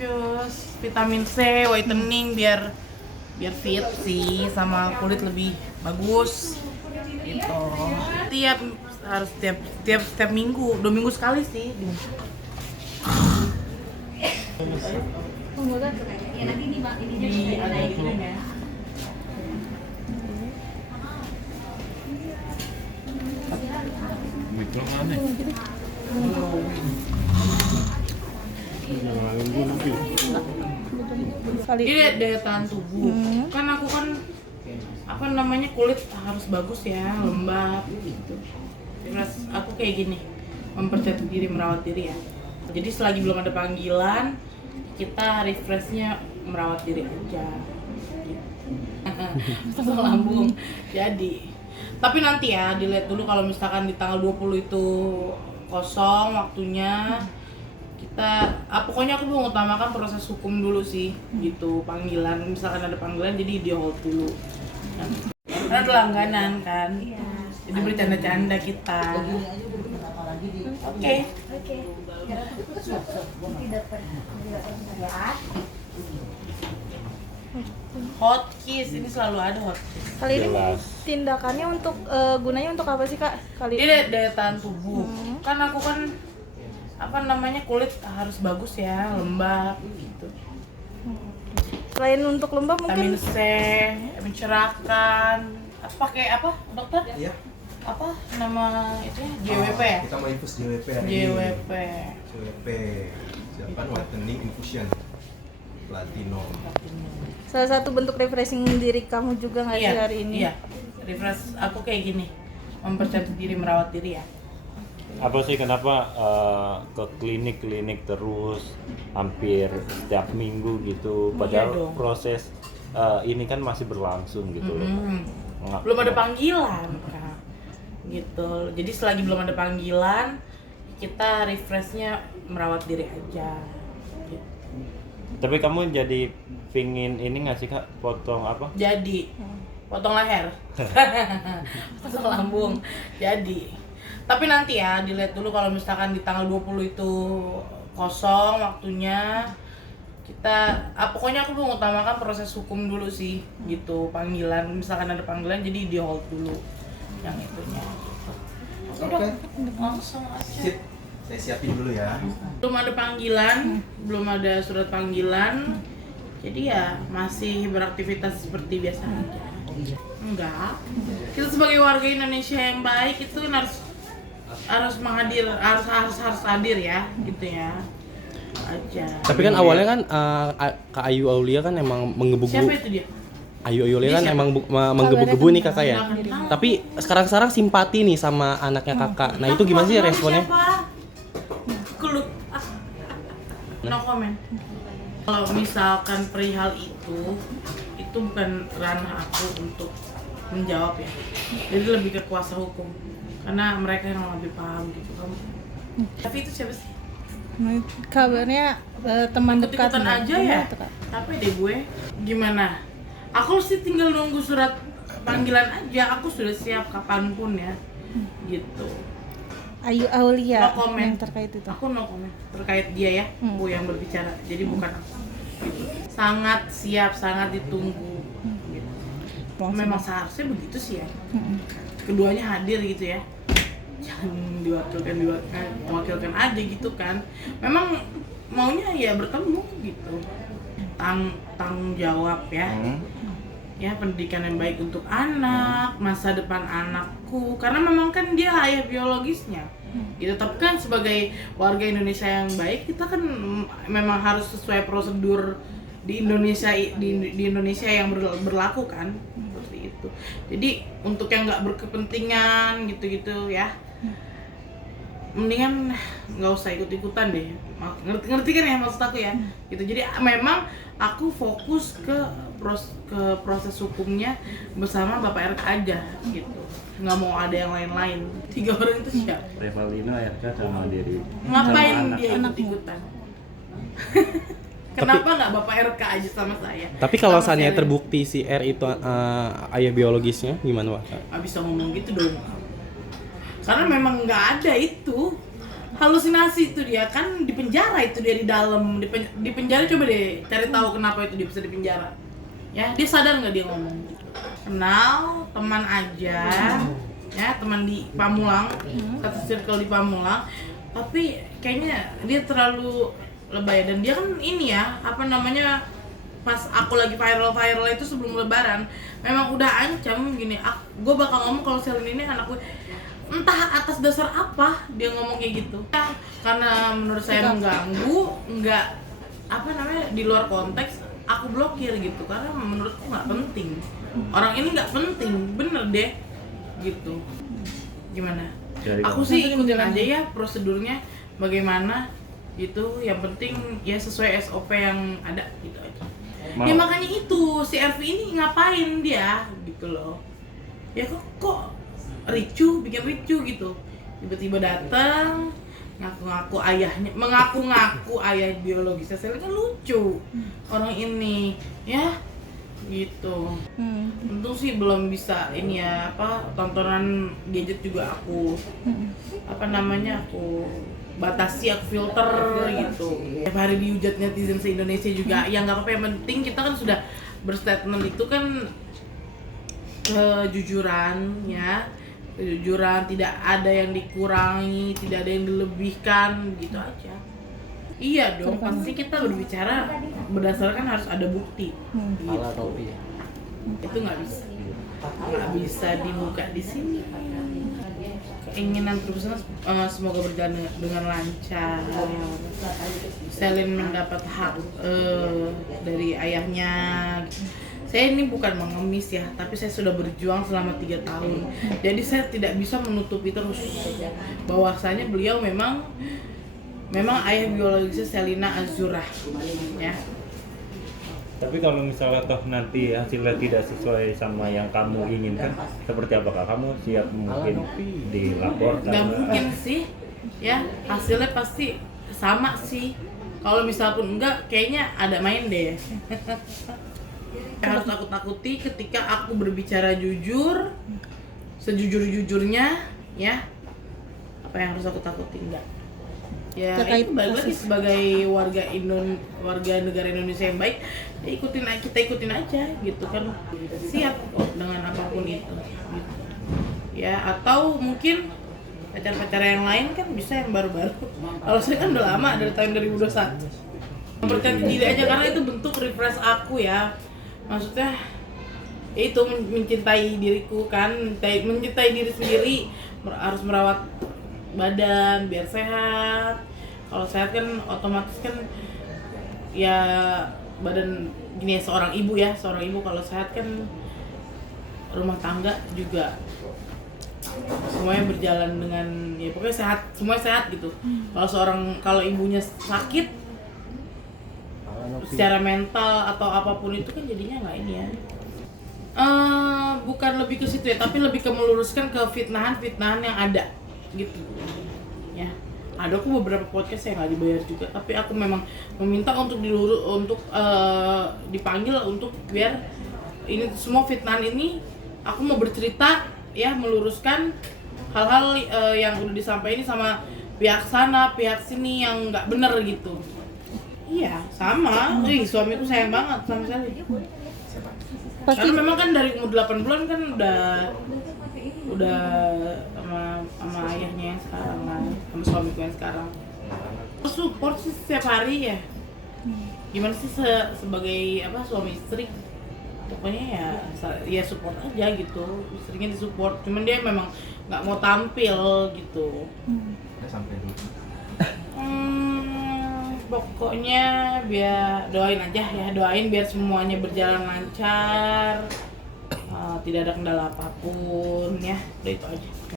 infuse vitamin C, whitening biar fit sih, sama kulit lebih bagus gitu. Setiap minggu, 2 minggu sekali sih. Ada gitu ya. Mikro aneh. Ini daya tahan tubuh. Kan aku kan kulit harus bagus ya, lembab gitu. Terus aku kayak gini, mempercayai diri, merawat diri ya. Jadi selagi belum ada panggilan, kita refreshnya merawat diri aja. Masuk lambung. Jadi, tapi nanti ya dilihat dulu kalau misalkan di tanggal 20 itu kosong waktunya. Pokoknya aku mau utamakan proses hukum dulu sih, gitu. Panggilan, misalkan ada panggilan jadi di hold dulu. Karena langganan kan, jadi bercanda-canda kita. Oke. Hot kiss, ini selalu ada hot kiss. Kali ini tindakannya untuk gunanya untuk apa sih Kak? Kali Ini daya tahan tubuh. Kan aku kan kulit harus bagus ya, lembab gitu. Selain untuk lembab Vitamin mungkin C, mencerahkan. Pakai apa, dokter? Iya. Apa nama itu? JWP ya? Kita mau infus JWP hari ini. JWP. JWP. Siapkan whitening infusion. Platinum. salah satu bentuk refreshing diri kamu juga nggak sih hari ini? Iya. Refresh aku kayak gini. Mempercayai diri, merawat diri ya. Apa sih kenapa ke klinik terus hampir setiap minggu gitu, padahal dong. proses ini kan masih berlangsung gitu loh. Belum ada panggilan Kak. Gitu. Jadi selagi belum ada panggilan, kita refreshnya merawat diri aja. Gitu. Tapi kamu jadi pingin ini nggak sih Kak, potong apa? Jadi potong leher. Potong lambung. Jadi. Tapi nanti ya dilihat dulu kalau misalkan di tanggal 20 itu kosong waktunya. Pokoknya aku mau utamakan proses hukum dulu sih, gitu. Panggilan, misalkan ada panggilan jadi di hold dulu yang itunya. Oke. Langsung aja. Sip. Saya siapin dulu ya. Belum ada panggilan, belum ada surat panggilan. Jadi ya masih beraktivitas seperti biasa aja. Enggak. Kita sebagai warga Indonesia yang baik itu kan harus hadir ya, gitu ya. Aja. Tapi kan awalnya kan Kak Ayu Aulia kan emang menggebu-gebu. Siapa itu dia? Ayu Aulia kan Dia siapa? emang menggebu-gebu nih kakak ya. Nggak kenal. Tapi sekarang simpati nih sama anaknya kakak. Nah itu gimana sih Aku responnya? siapa? Kelut. No comment. Kalau misalkan perihal itu bukan ranah aku untuk menjawab ya. Jadi lebih ke kuasa hukum. Karena mereka yang lebih paham gitu kan. Tapi itu siapa sih? Kabarnya teman dekat Ikut-ikutan aja ya? Capek deh gue. Gimana? Aku sih tinggal nunggu surat panggilan aja. Aku sudah siap kapanpun ya. Gitu. Ayu Aulia No comment. yang terkait itu. Aku no comment terkait dia ya. Bu yang berbicara. Jadi bukan aku. Gitu. Sangat siap, sangat ditunggu. Gitu. Memang seharusnya begitu sih ya. Keduanya hadir gitu ya. Jangan diwakilkan aja gitu kan. Memang maunya ya bertemu gitu. Tanggung jawab ya. Ya, pendidikan yang baik untuk anak, masa depan anakku. Karena memang kan dia ayah biologisnya. Gitu. Tapi kan sebagai warga Indonesia yang baik, kita kan memang harus sesuai prosedur di Indonesia yang berlaku kan. Seperti itu. Jadi untuk yang nggak berkepentingan gitu-gitu ya, mendingan nggak usah ikut-ikutan deh. Ngerti kan ya maksud aku ya? Gitu. Jadi memang aku fokus ke proses hukumnya bersama Bapak RK aja gitu. Nggak mau ada yang lain-lain. 3 orang itu siapa? Revalino RK sama diri. Ngapain sama dia ikut-ikutan? Kenapa nggak Bapak RK aja sama saya? Tapi kalau Sama seandainya saya. terbukti si R itu ayah biologisnya gimana Pak? Nggak bisa ngomong gitu dong. Karena memang nggak ada itu. halusinasi itu dia kan, di penjara itu dia di dalam di penjara. Coba deh cari tahu kenapa itu dia bisa di penjara ya. Dia sadar nggak dia ngomong gitu. Kenal teman aja ya, teman di Pamulang, satu circle di Pamulang, tapi kayaknya dia terlalu lebay. Dan dia kan ini ya, apa namanya, pas aku lagi viral itu sebelum lebaran memang udah ancam gini, gue bakal ngomong kalau Selin ini anak gue. Entah atas dasar apa dia ngomong kayak gitu ya, karena menurut saya mengganggu, nggak apa namanya, di luar konteks, aku blokir gitu, karena menurutku nggak penting. Orang ini nggak penting, bener deh gitu. Gimana? Aku sih ikutin aja ya prosedurnya bagaimana gitu, yang penting ya sesuai SOP yang ada gitu aja. Ya makanya itu si RV ini ngapain dia gitu loh ya, kok ricu, bikin ricu gitu, tiba-tiba datang mengaku ayah biologisnya. Saya kan lucu orang ini ya gitu. Untung sih belum bisa ini ya, apa, tontonan gadget juga aku apa namanya, aku batasi, aku filter gitu. Tiap hari dihujat netizen se-Indonesia juga, ya nggak apa-apa, yang penting kita kan sudah berstatement itu kan kejujuran ya, kejujuran, tidak ada yang dikurangi, tidak ada yang dilebihkan gitu aja. Iya dong, pasti kita berbicara berdasarkan harus ada bukti gitu. Itu nggak bisa dibuka di sini. Keinginan terbesar semoga berjalan dengan lancar. Selin mendapat hak dari ayahnya. Saya ini bukan mengemis ya, tapi saya sudah berjuang selama 3 tahun. Jadi saya tidak bisa menutupi terus bahwasanya beliau memang ayah biologisnya Selina Azurah ya. Tapi kalau misalnya toh nanti hasilnya tidak sesuai sama yang kamu inginkan, seperti apakah kamu siap mungkin dilaporkan? Nggak mungkin sih ya, hasilnya pasti sama sih. Kalau misalpun enggak, kayaknya ada main deh. Harus aku takuti ketika aku berbicara jujur, sejujur-jujurnya ya. Apa yang harus aku takuti? Enggak. Ya itu balik lagi sebagai warga negara Indonesia yang baik, kita ikutin aja gitu kan. Siap kok dengan apapun itu gitu. Ya, atau mungkin pacar-pacar yang lain kan bisa yang baru-baru. Kalau saya kan udah lama, dari tahun 2021. Mempercantik diri aja, karena itu bentuk refresh aku ya. Maksudnya itu mencintai diriku kan, mencintai diri sendiri, harus merawat badan biar sehat. Kalau sehat kan otomatis kan ya badan gini ya, seorang ibu kalau sehat kan rumah tangga juga semuanya berjalan dengan ya pokoknya sehat, semuanya sehat gitu. Kalau ibunya sakit secara mental atau apapun itu kan jadinya nggak ini ya. Bukan lebih ke situ ya, tapi lebih ke meluruskan ke fitnahan yang ada gitu ya. Ada aku beberapa podcast yang nggak dibayar juga, tapi aku memang meminta untuk dipanggil untuk biar ini semua fitnahan ini aku mau bercerita ya, meluruskan hal-hal yang udah disampaikan sama pihak sana pihak sini yang nggak bener gitu. Iya sama, suamiku sayang banget sama sekali. Karena memang kan dari umur 8 bulan kan udah sama ayahnya yang sekarang lah, sama suamiku yang sekarang. Support sih setiap hari ya. Gimana sih sebagai suami istri? Pokoknya ya support aja gitu. Istrinya disupport, cuman dia memang nggak mau tampil gitu. Sampai dulu. Pokoknya biar doain aja ya, doain biar semuanya berjalan lancar, tidak ada kendala apapun ya, udah itu aja.